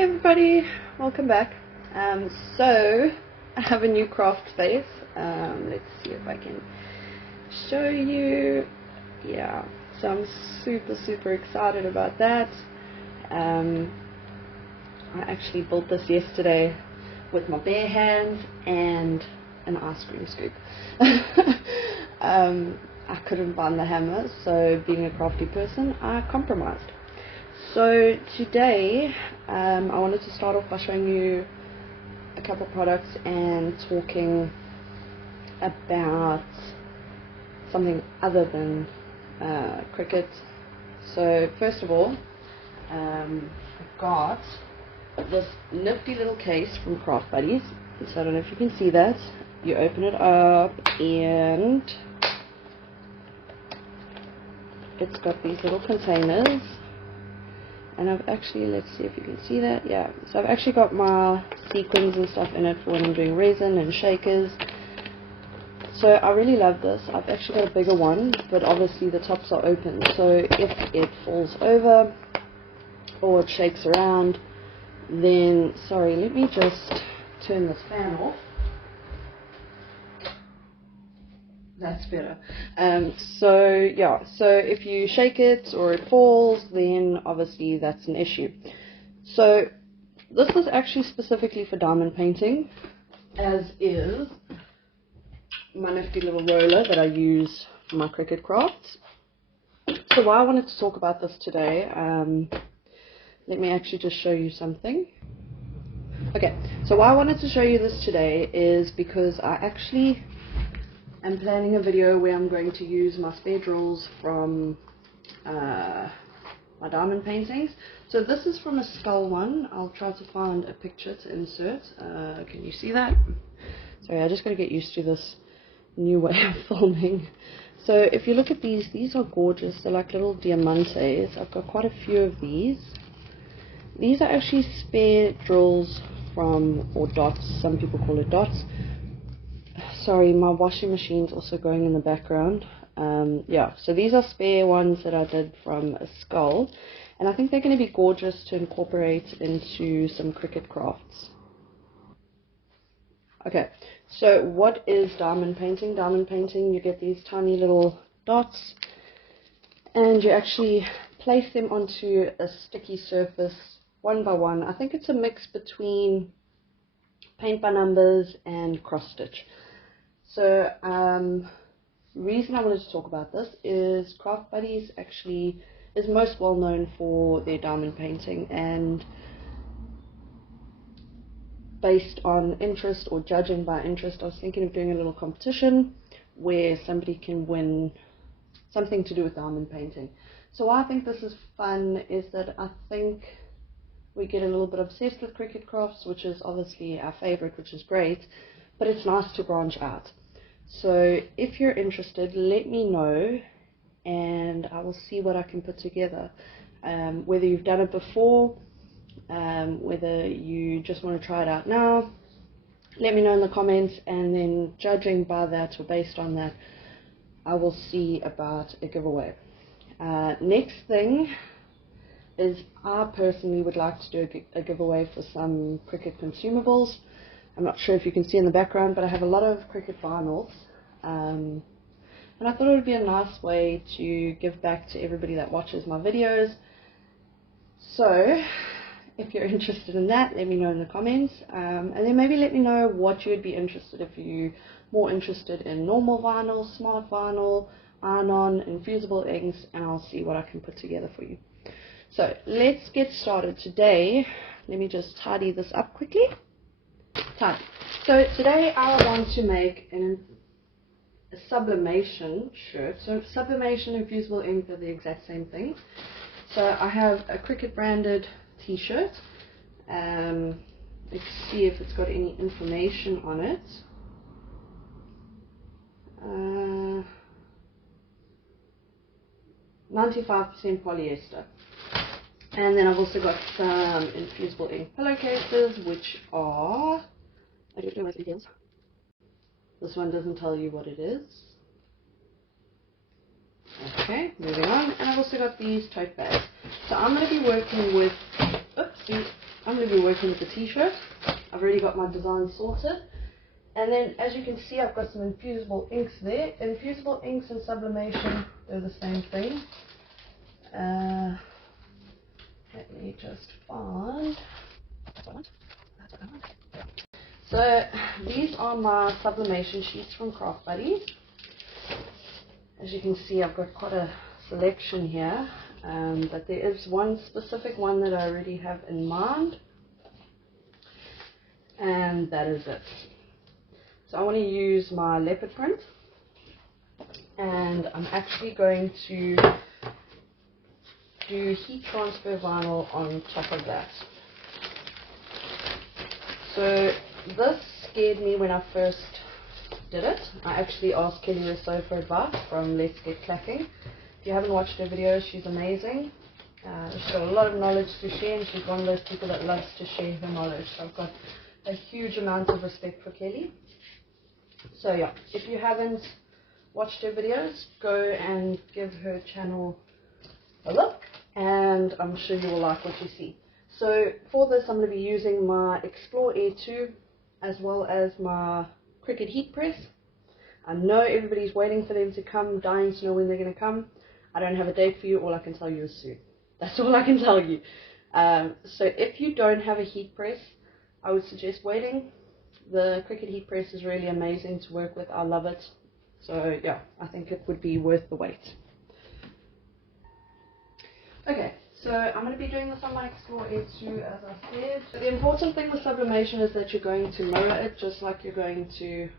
Hi everybody, welcome back. So I have a new craft space. Let's see if I can show you. Yeah, so I'm super excited about that. I actually built this yesterday with my bare hands and an ice cream scoop. I couldn't find the hammer, so being a crafty person, I compromised. So today I wanted to start off by showing you a couple products and talking about something other than cricket. So first of all, I've got this nifty little case from Craft Buddies. So I don't know if you can see that. You open it up and it's got these little containers. And I've actually, let's see if you can see that. Yeah, so I've actually got my sequins and stuff in it for when I'm doing resin and shakers. So I really love this. I've actually got a bigger one, but obviously the tops are open. So if it falls over or it shakes around, then, sorry, let me just turn this fan off. That's better. So yeah, so if you shake it or it falls, then obviously that's an issue. So this is actually specifically for diamond painting, as is my nifty little roller that I use for my cricket crafts. So why I wanted to talk about this today, let me actually just show you something. Okay, so why I wanted to show you this today is because I actually I'm planning a video where I'm going to use my spare drills from my diamond paintings. So this is from a skull one. I'll try to find a picture to insert. Can you see that? Sorry, I just got to get used to this new way of filming. So if you look at these are gorgeous. They're like little diamantes. I've got quite a few of these. These are actually spare drills from, or dots, some people call it dots. Sorry, my washing machine's also going in the background. Yeah, so these are spare ones that I did from a skull, and I think they're going to be gorgeous to incorporate into some cricket crafts. Okay, so what is diamond painting? Diamond painting, you get these tiny little dots, and you actually place them onto a sticky surface one by one. I think it's a mix between paint by numbers and cross stitch. So reason I wanted to talk about this is Craft Buddies actually is most well known for their diamond painting, and based on interest or judging by interest, I was thinking of doing a little competition where somebody can win something to do with diamond painting. So why I think this is fun is that I think we get a little bit obsessed with cricket crafts, which is obviously our favorite, which is great, but it's nice to branch out. So if you're interested, let me know and I will see what I can put together. Whether you've done it before, whether you just want to try it out now, let me know in the comments, and then judging by that or based on that, I will see about a giveaway. Next thing is I personally would like to do a giveaway for some cricket consumables. I'm not sure if you can see in the background, but I have a lot of cricket vinyls, and I thought it would be a nice way to give back to everybody that watches my videos. So if you're interested in that, let me know in the comments, and then maybe let me know what you would be interested, if you're more interested in normal vinyl, smart vinyl, iron-on, infusible inks, and I'll see what I can put together for you. So let's get started. Today, let me just tidy this up quickly. So today I want to make a sublimation shirt. So sublimation and infusible ink are the exact same thing. So I have a cricket branded t-shirt. Let's see if it's got any information on it. 95% polyester. And then I've also got some infusible ink pillowcases, which are, I don't know what it is. This one doesn't tell you what it is. Okay, moving on. And I've also got these tote bags. So I'm going to be working with, oopsie, I'm going to be working with the t-shirt. I've already got my design sorted. And then, as you can see, I've got some infusible inks there. Infusible inks and sublimation, they're the same thing. Let me just find. That's what I want. That's what I want. So, these are my sublimation sheets from Craft Buddies. As you can see, I've got quite a selection here, but there is one specific one that I already have in mind, and that is it. So I want to use my leopard print, and I'm actually going to do heat transfer vinyl on top of that. So this scared me when I first did it. I actually asked Kelly Rousseau for advice from Let's Get Clacking. If you haven't watched her videos, she's amazing. She's got a lot of knowledge to share, and she's one of those people that loves to share her knowledge. So I've got a huge amount of respect for Kelly. So yeah, if you haven't watched her videos, go and give her channel a look, and I'm sure you will like what you see. So for this, I'm going to be using my Explore Air 2 as well as my Cricut heat press. I know everybody's waiting for them to come, dying to know when they're going to come. I don't have a date for you. All I can tell you is soon. That's all I can tell you. So if you don't have a heat press, I would suggest waiting. The Cricut heat press is really amazing to work with. I love it. So yeah, I think it would be worth the wait. Okay, so I'm going to be doing this on my Explore Air 2, as I said. The important thing with sublimation is that you're going to mirror it, just like you're going to,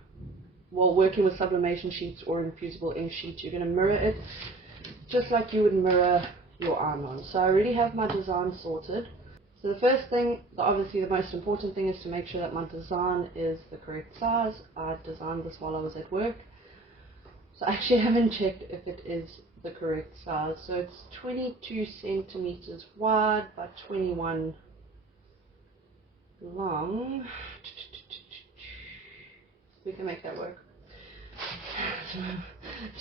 well, working with sublimation sheets or infusible ink sheets, you're going to mirror it just like you would mirror your iron-on. So I already have my design sorted. So the first thing, obviously the most important thing, is to make sure that my design is the correct size. I designed this while I was at work, so I actually haven't checked if it is the correct size. So it's 22 centimeters wide by 21 long. We can make that work.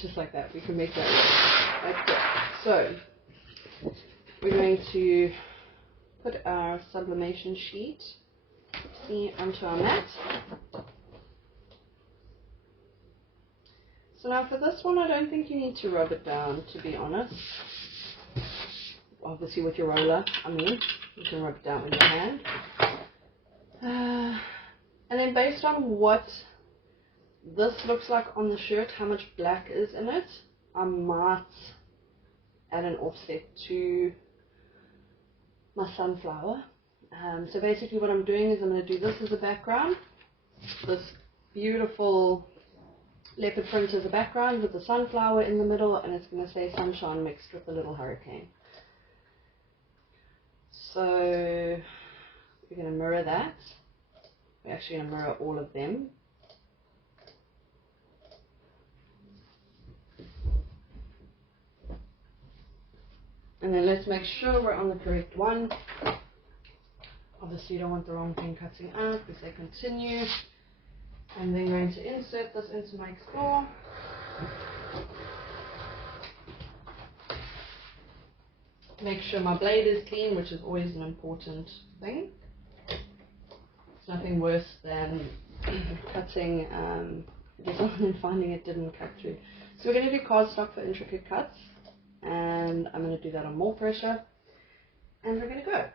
Just like that, we can make that work. Okay, so we're going to put our sublimation sheet onto our mat. So now for this one, I don't think you need to rub it down, to be honest. Obviously with your roller, you can rub it down with your hand. And then based on what this looks like on the shirt, how much black is in it, I might add an offset to my sunflower. So basically what I'm doing is I'm going to do this as a background, this beautiful leopard print as a background with the sunflower in the middle, and it's going to say sunshine mixed with a little hurricane. So we're going to mirror that. We're actually going to mirror all of them. And then let's make sure we're on the correct one. Obviously you don't want the wrong thing cutting out. We say continue. I'm then going to insert this into my Explore. Make sure my blade is clean, which is always an important thing. It's nothing worse than cutting design and finding it didn't cut through. So we're going to do cardstock for intricate cuts, and I'm going to do that on more pressure, and we're going to go.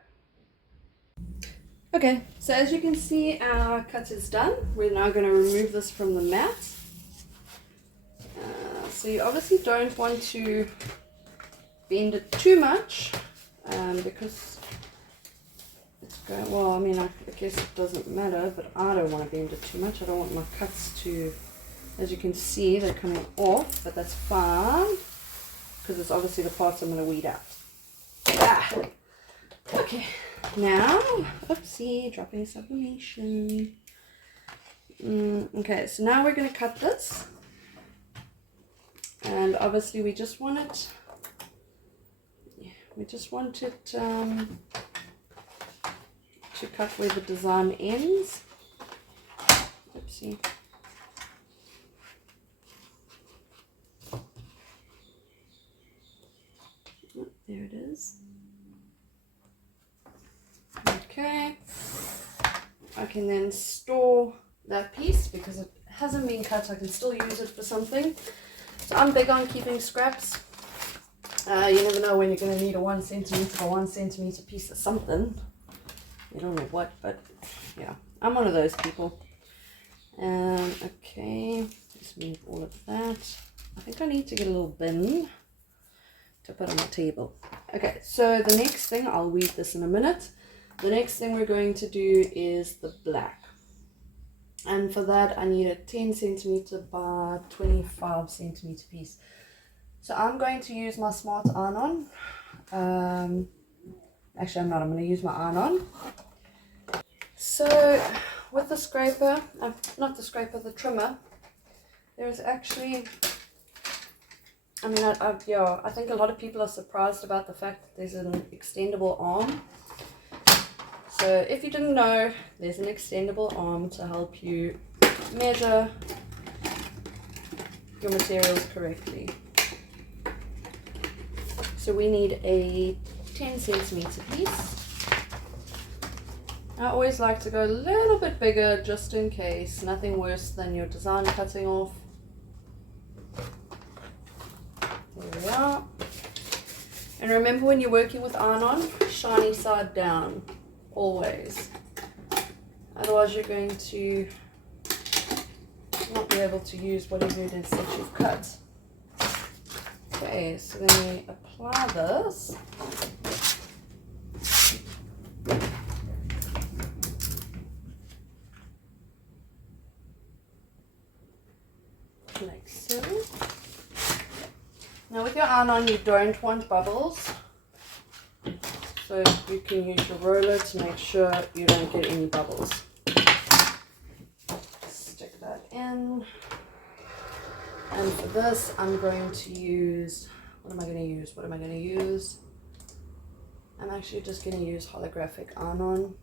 Okay, so as you can see, our cut is done. We're now going to remove this from the mat. So you obviously don't want to bend it too much, because it's going, well, I mean, I guess it doesn't matter, but I don't want to bend it too much. I don't want my cuts to, as you can see, they're coming off, but that's fine, because it's obviously the parts I'm going to weed out. Okay. Now, oopsie, dropping sublimation. Okay, so now we're going to cut this, and obviously we just want it, to cut where the design ends. Oopsie. Oh, there it is. Okay. Okay, I can then store that piece because it hasn't been cut. I can still use it for something. So I'm big on keeping scraps. You never know when you're going to need a 1 centimeter by 1 centimeter piece of something. You don't know what, but yeah, I'm one of those people. Okay, just move all of that. I think I need to get a little bin to put on the table. Okay, so the next thing, I'll weed this in a minute. The next thing we're going to do is the black. And for that, I need a 10 centimeter by 25 centimeter piece. So I'm going to use my Smart Iron-On. Actually, I'm not. I'm going to use my Iron-On. So with the scraper, not the scraper, the trimmer, there's actually, I mean, I think a lot of people are surprised about the fact that there's an extendable arm. So if you didn't know, there's an extendable arm to help you measure your materials correctly. So we need a 10 centimeter piece. I always like to go a little bit bigger just in case, nothing worse than your design cutting off. There we are. And remember, when you're working with iron-on, shiny side down, always. Otherwise you're going to not be able to use whatever it is that you've cut. Okay, so then we apply this. Like so. Now with your iron-on, you don't want bubbles. So you can use your roller to make sure you don't get any bubbles. Stick that in. And for this, I'm going to use, what am I going to use? I'm actually just going to use holographic iron-on.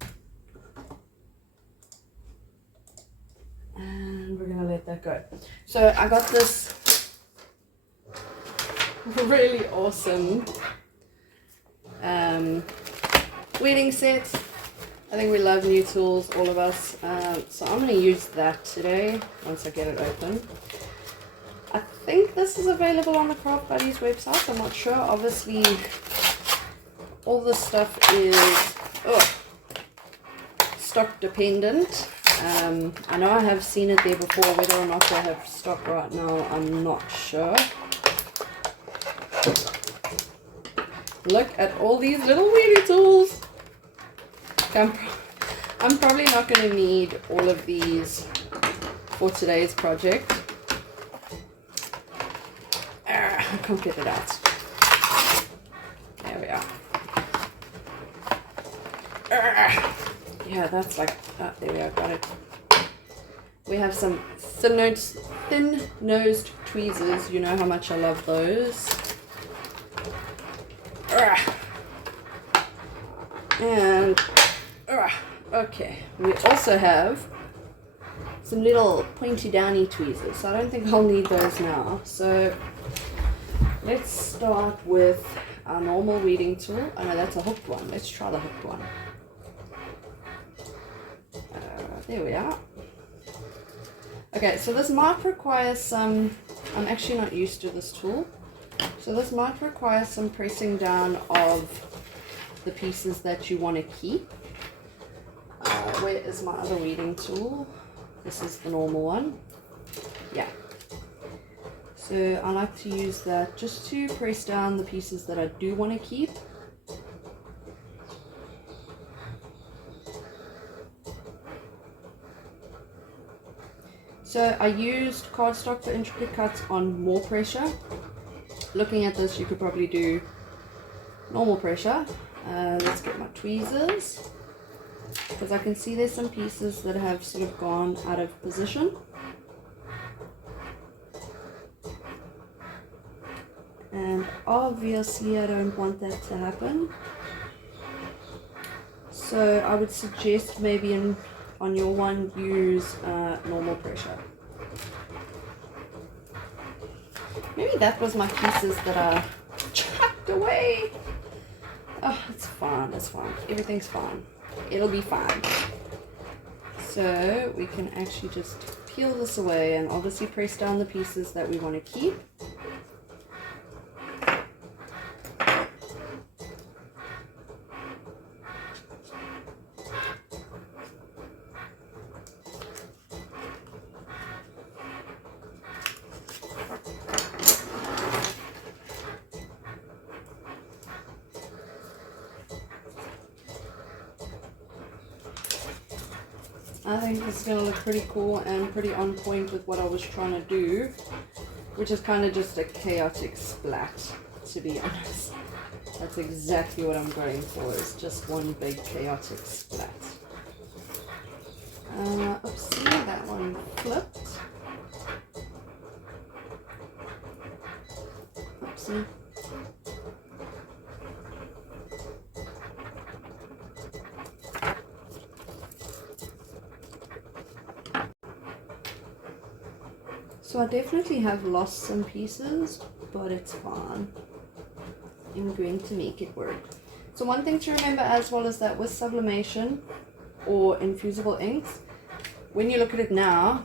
And we're going to let that go. So I got this really awesome weeding set. I think we love new tools, all of us. So I'm going to use that today once I get it open. I think this is available on the Craft Buddies website. I'm not sure. Obviously, all this stuff is stock dependent. I know I have seen it there before. Whether or not they have stock right now, I'm not sure. Look at all these little weedy tools. I'm probably not going to need all of these for today's project. I can't get it out. There we are. Yeah, that's like, there we are, got it. We have some thin-nosed tweezers. You know how much I love those. And okay, we also have some little pointy downy tweezers, so I don't think I'll need those now. So let's start with our normal weeding tool. Oh no, that's a hooked one. Let's try the hooked one. There we are. Okay, so this might require some, I'm actually not used to this tool, so this might require some pressing down of the pieces that you want to keep. Where is my other weeding tool? This is the normal one. Yeah. So I like to use that just to press down the pieces that I do want to keep. So I used cardstock for intricate cuts on more pressure. Looking at this, you could probably do normal pressure. Let's get my tweezers, because I can see there's some pieces that have sort of gone out of position. And obviously I don't want that to happen. So I would suggest maybe on your one use normal pressure. Maybe that was my pieces that I chucked away. Oh, it's fine, it's fine. Everything's fine. it'll be fine. So we can actually just peel this away and obviously press down the pieces that we want to keep. I think this is going to look pretty cool and pretty on point with what I was trying to do, which is kind of just a chaotic splat, to be honest. That's exactly what I'm going for, is just one big chaotic splat. Oopsie, that one flipped. Oopsie. So I definitely have lost some pieces, but it's fine. I'm going to make it work. So one thing to remember as well is that with sublimation or infusible inks, when you look at it now,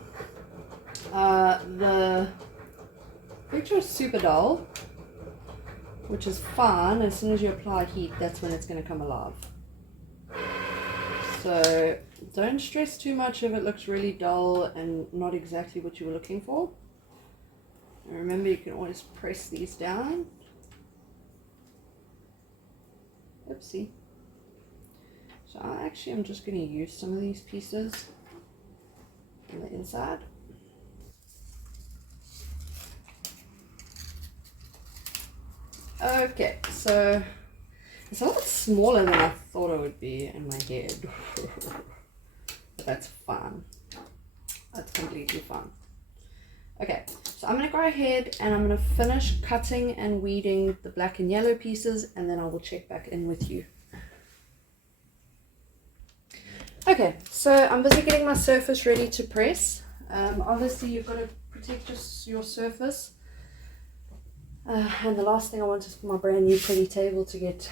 the picture is super dull, which is fine. As soon as you apply heat, that's when it's going to come alive. So don't stress too much if it looks really dull and not exactly what you were looking for. And remember, you can always press these down. Oopsie. So I actually am just going to use some of these pieces on the inside. Okay, so it's a lot smaller than I thought it would be in my head. But that's fine. That's completely fine. Okay, so I'm going to go ahead and I'm going to finish cutting and weeding the black and yellow pieces, and then I will check back in with you. Okay, so I'm busy getting my surface ready to press. Obviously you've got to protect your surface. And the last thing I want is for my brand new pretty table to get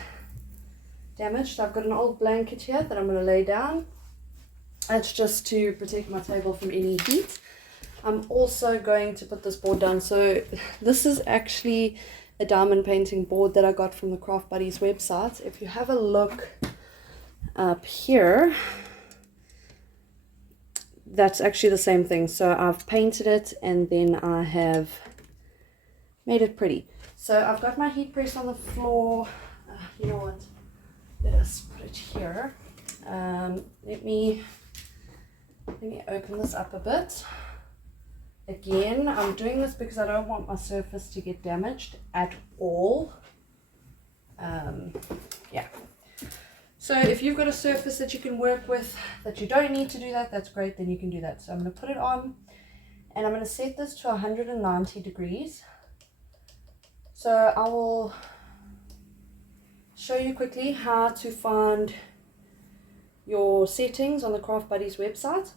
damaged. I've got an old blanket here that I'm going to lay down. That's just to protect my table from any heat. I'm also going to put this board down. So this is actually a diamond painting board that I got from the Craft Buddies website. If you have a look up here, that's actually the same thing. So I've painted it and then I have made it pretty. So I've got my heat press on the floor. You know what? Let us put it here. Let me open this up a bit. Again, I'm doing this because I don't want my surface to get damaged at all. Yeah. So if you've got a surface that you can work with, that you don't need to do that, that's great, then you can do that. So I'm going to put it on, and I'm going to set this to 190 degrees. So I will show you quickly how to find your settings on the Craft Buddies website.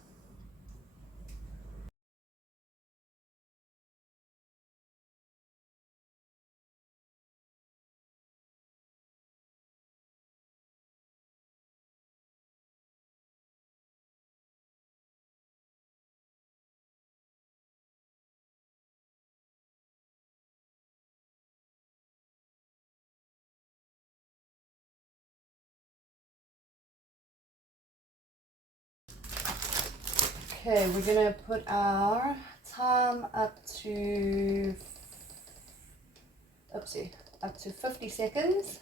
Okay, we're going to put our time up to 50 seconds.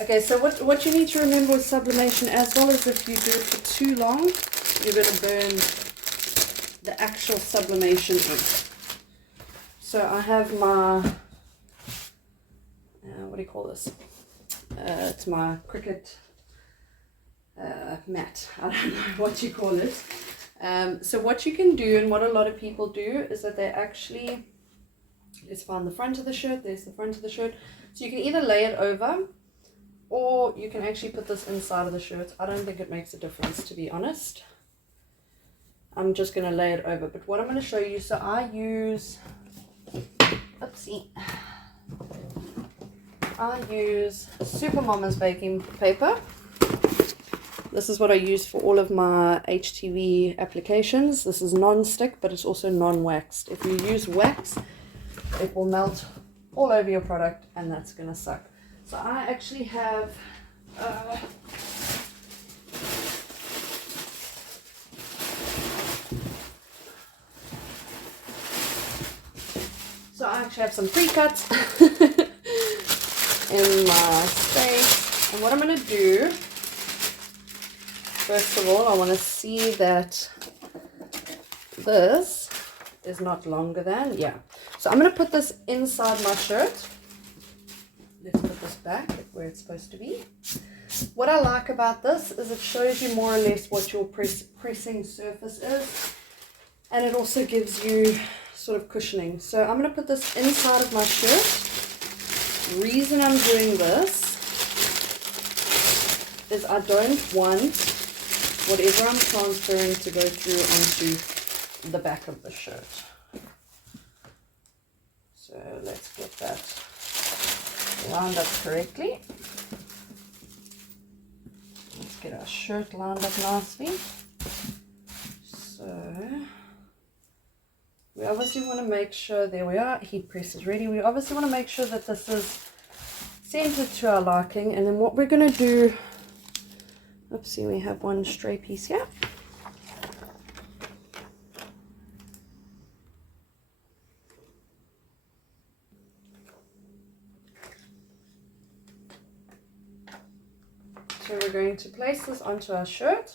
Okay, so what you need to remember with sublimation, as well as if you do it for too long, you're going to burn the actual sublimation ink. So I have my, what do you call this? It's my cricket mat. I don't know what you call it. So what you can do, and what a lot of people do, is that they actually, let's find the front of the shirt. There's the front of the shirt. So you can either lay it over, or you can actually put this inside of the shirt. I don't think it makes a difference, to be honest. I'm just going to lay it over. But what I'm going to show you, so I use, oopsie, I use Super Mama's baking paper. This is what I use for all of my HTV applications. This is non-stick, but it's also non-waxed. If you use wax, it will melt all over your product, and that's going to suck. So I actually have some pre-cuts in my space. And what I'm going to do, first of all, I want to see that this is not longer than, yeah. So I'm going to put this inside my shirt. Let's put this back where it's supposed to be. What I like about this is it shows you more or less what your pressing surface is. And it also gives you sort of cushioning. So I'm going to put this inside of my shirt. Reason I'm doing this is I don't want whatever I'm transferring to go through onto the back of the shirt. So let's get that lined up correctly. Let's get our shirt lined up nicely. So we obviously want to make sure, there we are, heat press is ready. We obviously want to make sure that this is centered to our liking. And then what we're going to do, oopsie, we have one stray piece here. So we're going to place this onto our shirt.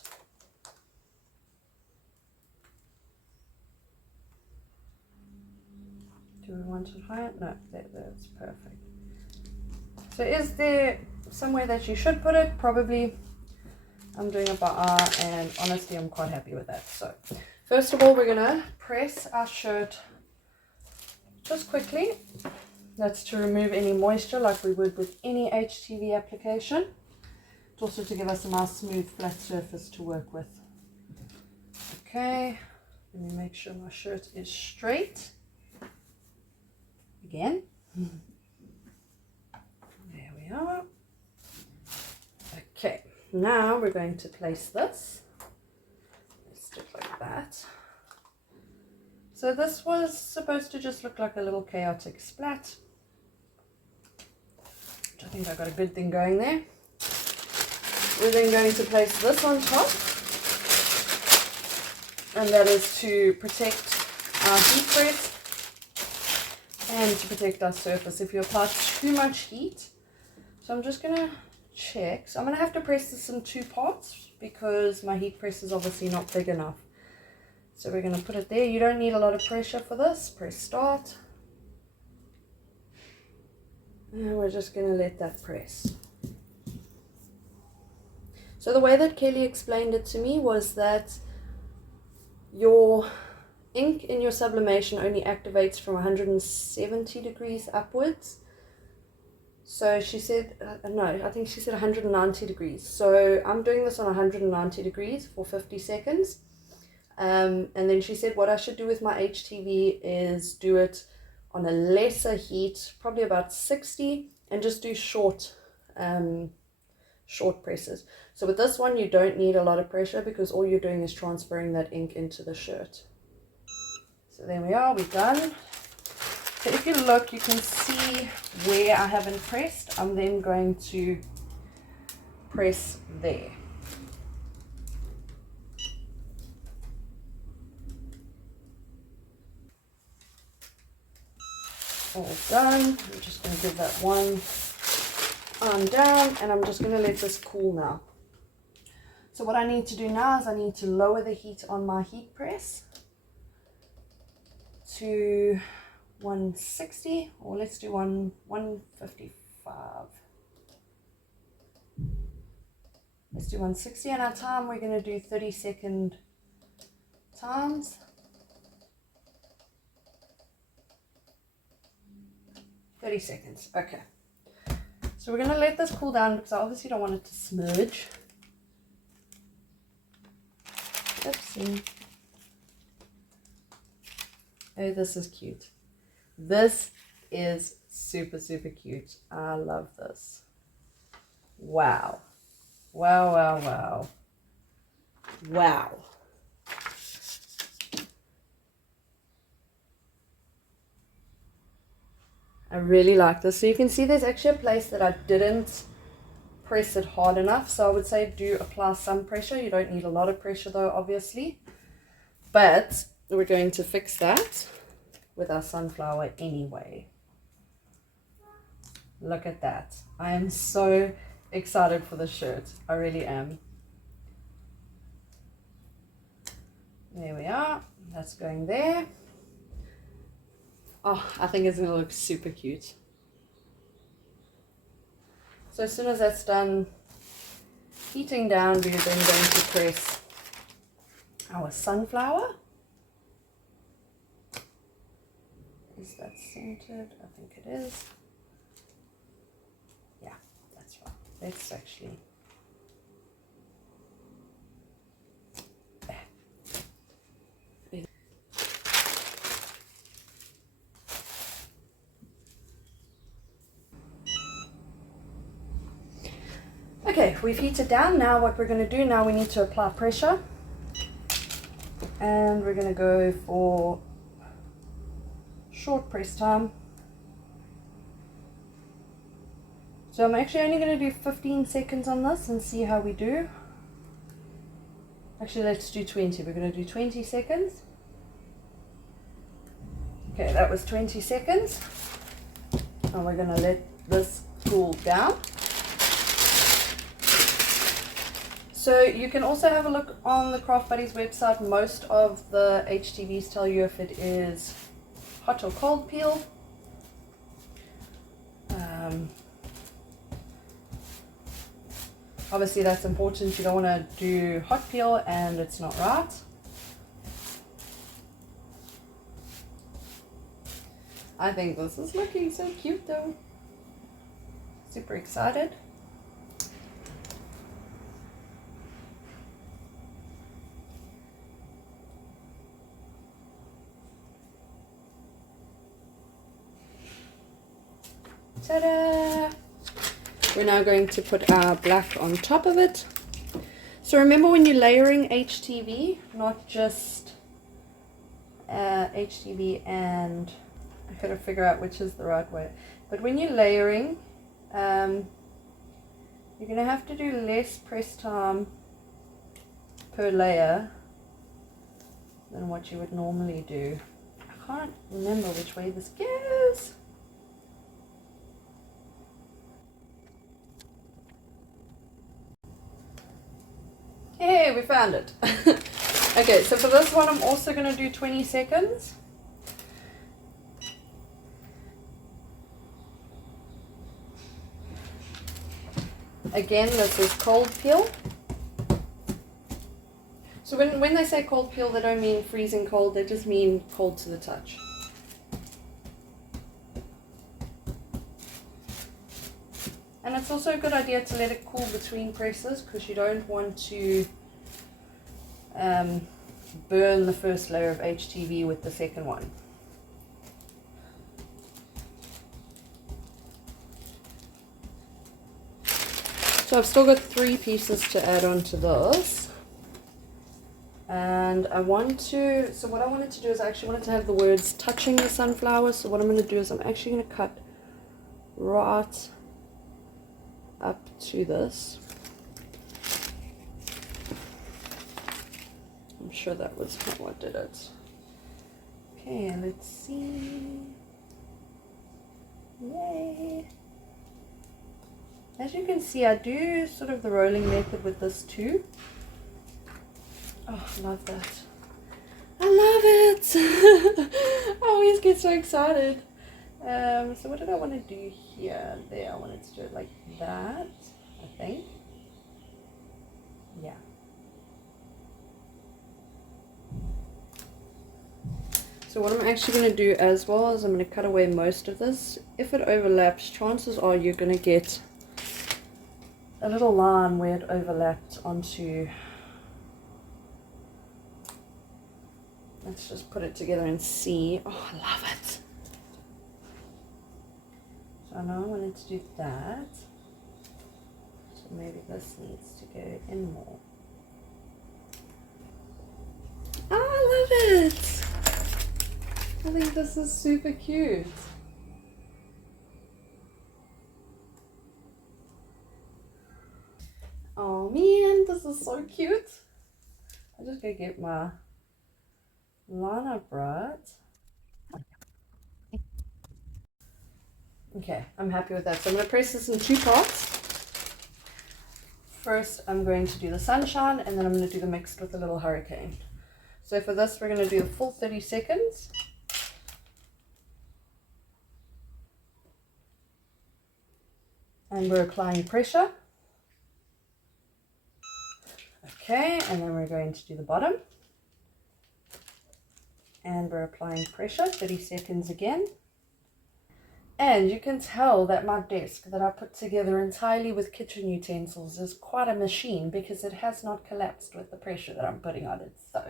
Do we want it higher? No, that's perfect. So is there somewhere that you should put it? Probably. I'm doing it by eye, and honestly I'm quite happy with that. So first of all, we're going to press our shirt just quickly. That's to remove any moisture like we would with any HTV application. It's also to give us a nice smooth flat surface to work with. Okay, let me make sure my shirt is straight. Again. There we are. Okay, now we're going to place this. Let's do it like that. So this was supposed to just look like a little chaotic splat, which I think I got a good thing going there. We're then going to place this on top, and that is to protect our heat press and to protect our surface if you apply too much heat. So I'm just going to check. So I'm going to have to press this in two parts because my heat press is obviously not big enough. So we're going to put it there. You don't need a lot of pressure for this. Press start. And we're just going to let that press. So the way that Kelly explained it to me was that your ink in your sublimation only activates from 170 degrees upwards. So she said, no, I think she said 190 degrees. So I'm doing this on 190 degrees for 50 seconds. And then she said what I should do with my HTV is do it on a lesser heat, probably about 60, and just do short presses. So with this one, you don't need a lot of pressure because all you're doing is transferring that ink into the shirt. So there we are, we're done. So if you look, you can see where I haven't pressed. I'm then going to press there. All done. I'm just going to give that one arm down, and I'm just going to let this cool now. So what I need to do now is I need to lower the heat on my heat press to 160, or let's do 155. Let's do 160, and our time we're going to do 30-second times. 30 seconds. Okay. So we're going to let this cool down because I obviously don't want it to smudge. Oopsie. Oh, this is cute. This is Super, super cute. I love this. Wow. Wow, wow, wow. Wow. I really like this. So you can see there's actually a place that I didn't press it hard enough. So I would say do apply some pressure. You don't need a lot of pressure though, obviously. But we're going to fix that with our sunflower anyway. Look at that. I am so excited for this shirt. I really am. There we are. That's going there. Oh, I think it's going to look super cute. So as soon as that's done heating down, we're then going to press our sunflower. Is that centered? I think it is. Yeah, that's right. Let's actually... Okay, we've heated down. Now what we're going to do, now we need to apply pressure. And we're going to go for short press time. So I'm actually only going to do 15 seconds on this and see how we do. Actually, let's do 20. We're going to do 20 seconds. Okay, that was 20 seconds. And we're going to let this cool down. So you can also have a look on the Craft Buddies website. Most of the HTVs tell you if it is hot or cold peel. Obviously that's important. You don't want to do hot peel and it's not right. I think this is looking so cute though. Super excited. Ta-da! We're now going to put our black on top of it. So remember when you're layering HTV, not just HTV and I gotta figure out which is the right way. But when you're layering, you're gonna have to do less press time per layer than what you would normally do. I can't remember which way this goes. Hey, we found it. Okay, so for this one I'm also going to do 20 seconds. Again, this is cold peel. So when they say cold peel, they don't mean freezing cold, they just mean cold to the touch. And it's also a good idea to let it cool between presses because you don't want to burn the first layer of HTV with the second one. So I've still got 3 pieces to add on to this. And I want to, so what I wanted to do is I actually wanted to have the words touching the sunflower. So what I'm going to do is I'm actually going to cut right up to this. I'm sure that was how I did it. Okay, let's see. Yay! As you can see, I do sort of the rolling method with this too. Oh, I love that. I love it! I always get so excited. So what did I want to do here? There, I wanted to do it like that, I think. Yeah. So what I'm actually going to do as well is I'm going to cut away most of this. If it overlaps, chances are you're going to get a little line where it overlapped onto. Let's just put it together and see. Oh, I love it. I know I wanted to do that. So maybe this needs to go in more. Oh, I love it! I think this is super cute. Oh man, this is so cute. I'm just gonna get my liner brush. Okay, I'm happy with that. So I'm going to press this in 2 parts. First, I'm going to do the sunshine, and then I'm going to do the mixed with a little hurricane. So for this, we're going to do the full 30 seconds. And we're applying pressure. Okay, and then we're going to do the bottom. And we're applying pressure, 30 seconds again. And you can tell that my desk that I put together entirely with kitchen utensils is quite a machine because it has not collapsed with the pressure that I'm putting on it. So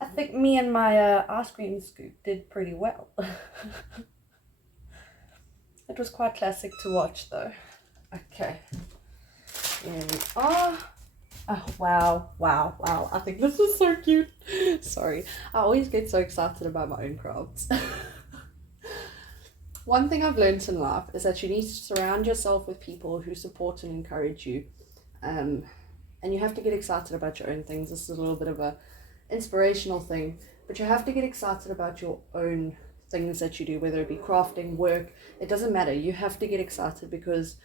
I think me and my ice cream scoop did pretty well. It was quite classic to watch though. Okay, here we are. Oh, wow, wow, wow. I think this is so cute. Sorry, I always get so excited about my own crafts. One thing I've learned in life is that you need to surround yourself with people who support and encourage you. And you have to get excited about your own things. This is a little bit of a inspirational thing, but you have to get excited about your own things that you do, whether it be crafting, work, it doesn't matter. You have to get excited because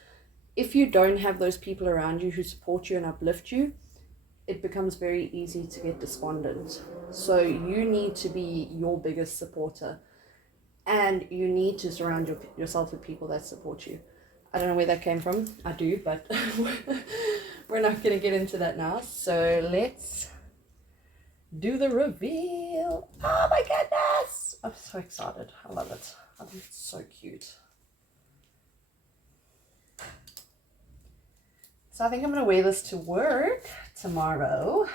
if you don't have those people around you who support you and uplift you, it becomes very easy to get despondent. So you need to be your biggest supporter. And you need to surround yourself with people that support you. I don't know where that came from. I do, but we're not going to get into that now. So let's do the reveal. Oh my goodness! I'm so excited. I love it. I think it's so cute. So I think I'm going to wear this to work tomorrow.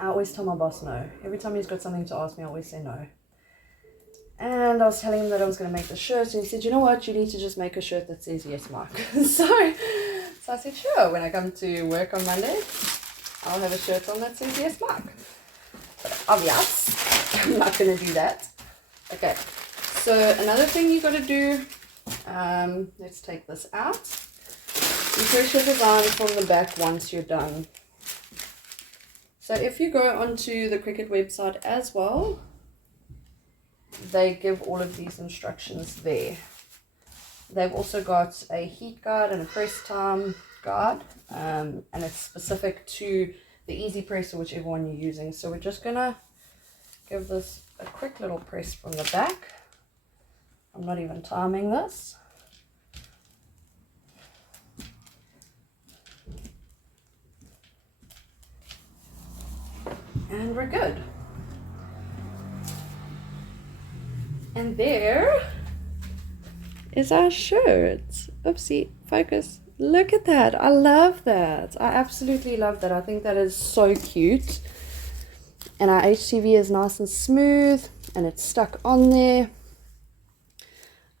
I always tell my boss no. Every time he's got something to ask me, I always say no. And I was telling him that I was going to make the shirt, and he said, you know what, you need to just make a shirt that says yes, Mark. So I said, sure, when I come to work on Monday, I'll have a shirt on that says yes, Mark. But obvious, I'm not going to do that. Okay, so another thing you got to do, let's take this out. You press your design from the back once you're done. So if you go onto the Cricut website as well, they give all of these instructions there. They've also got a heat guide and a press time guide, and it's specific to the easy press or whichever one you're using. So we're just gonna give this a quick little press from the back. I'm not even timing this. And we're good. And there is our shirt. Oopsie, focus. Look at that. I love that. I absolutely love that. I think that is so cute. And our HTV is nice and smooth and it's stuck on there.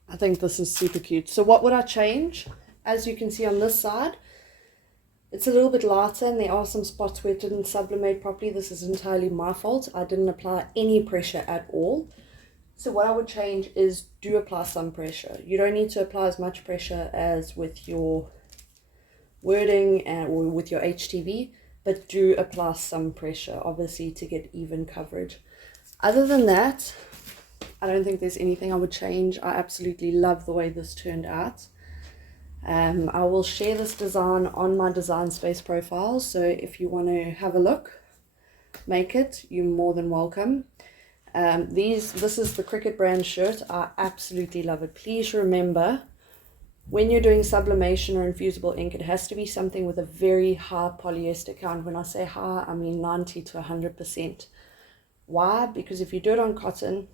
I think this is super cute. So what would I change? As you can see on this side, it's a little bit lighter and there are some spots where it didn't sublimate properly. This is entirely my fault. I didn't apply any pressure at all. So what I would change is do apply some pressure. You don't need to apply as much pressure as with your wording or with your HTV, but do apply some pressure, obviously, to get even coverage. Other than that, I don't think there's anything I would change. I absolutely love the way this turned out. I will share this design on my Design Space profile, so if you want to have a look, make it, you're more than welcome. This is the Cricut brand shirt. I absolutely love it. Please remember, when you're doing sublimation or infusible ink, it has to be something with a very high polyester count. When I say high, I mean 90 to 100%. Why? Because if you do it on cotton,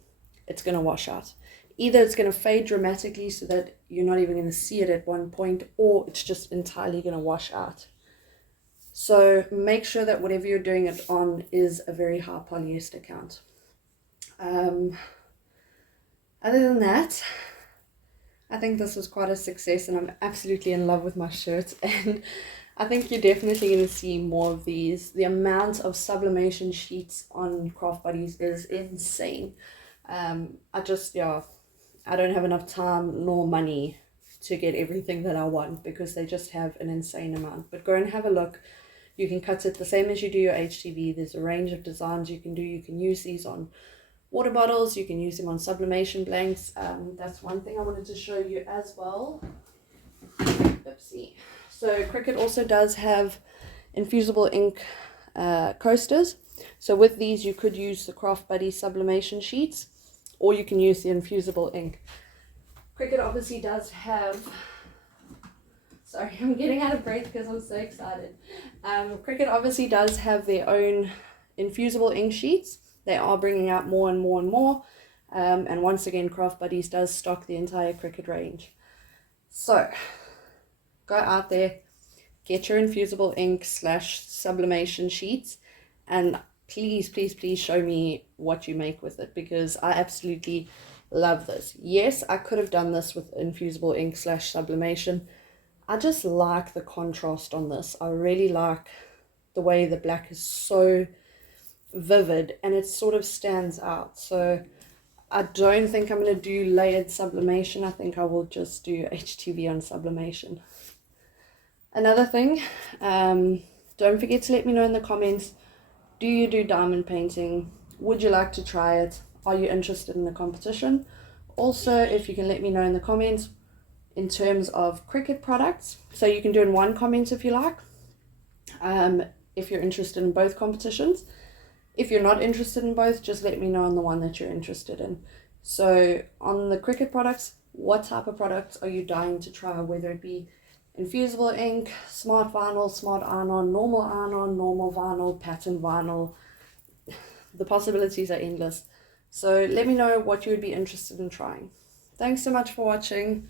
it's going to wash out. Either it's going to fade dramatically so that you're not even going to see it at one point, or it's just entirely going to wash out. So make sure that whatever you're doing it on is a very high polyester count. Other than that, I think this was quite a success, and I'm absolutely in love with my shirt. And I think you're definitely going to see more of these. The amount of sublimation sheets on Craft Buddies is insane. I don't have enough time nor money to get everything that I want, because they just have an insane amount. But go and have a look. You can cut it the same as you do your HTV. There's a range of designs you can do. You can use these on water bottles, you can use them on sublimation blanks. That's one thing I wanted to show you as well. Oopsie. So Cricut also does have infusible ink coasters. So with these you could use the Craft Buddy sublimation sheets, or you can use the infusible ink. Cricut obviously does have, sorry, I'm getting out of breath because I'm so excited. Cricut obviously does have their own infusible ink sheets. They are bringing out more and more and more. And once again, Craft Buddies does stock the entire Cricut range. So, go out there, get your infusible ink / sublimation sheets, and please, please, please show me what you make with it, because I absolutely love this. Yes, I could have done this with infusible ink / sublimation. I just like the contrast on this. I really like the way the black is so vivid and it sort of stands out. So I don't think I'm going to do layered sublimation. I think I will just do HTV on sublimation. Another thing, don't forget to let me know in the comments, do you do diamond painting? Would you like to try it? Are you interested in the competition? Also, if you can let me know in the comments in terms of Cricut products, so you can do in one comment if you like, if you're interested in both competitions. If you're not interested in both, just let me know on the one that you're interested in. So on the Cricut products, what type of products are you dying to try, whether it be infusible ink, smart vinyl, smart iron-on, normal vinyl, pattern vinyl. The possibilities are endless. So let me know what you would be interested in trying. Thanks so much for watching.